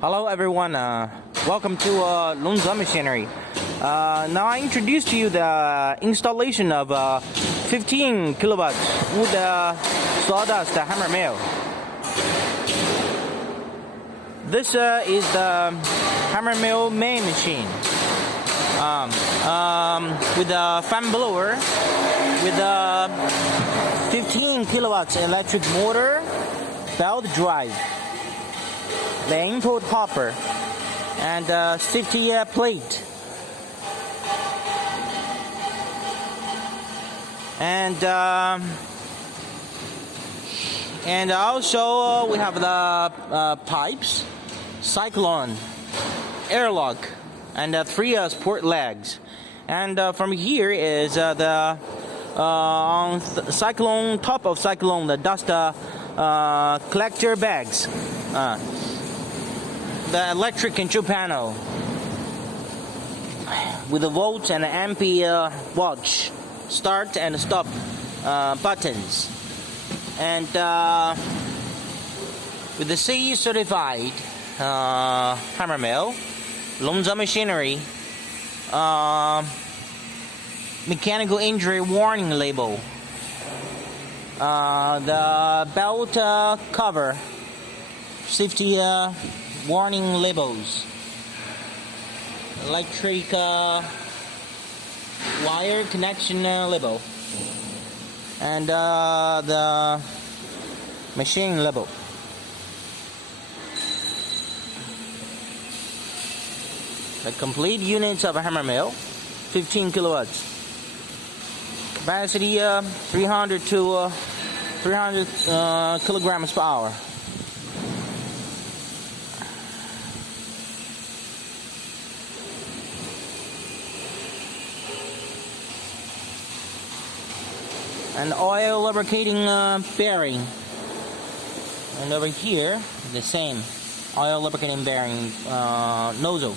Hello everyone, welcome to Longzhe Machinery. Now I introduce to you the installation of 15 kilowatts wood sawdust hammer mill. This is the hammer mill main machine with a fan blower, with a 15 kilowatts electric motor, belt drive, the input hopper, and safety plate. And also we have the pipes, cyclone, airlock, and 3 support legs. And from here is the on cyclone, top of cyclone, the dust collector bags. The electric control panel with the volt and ampere watch, start and stop buttons, and with the CE certified hammer mill, Longzhe Machinery mechanical injury warning label, the belt cover, safety warning labels, electric wire connection label, and the machine label. The complete units of a hammer mill, 15 kilowatts, capacity 300 to 300 kilograms per hour. And oil lubricating bearing, and over here the same oil lubricating bearing nozzle.